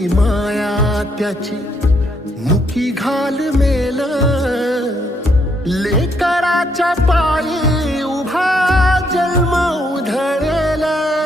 मुकी माया त्याची मुखी घाल मेल. लेकराच्या पायी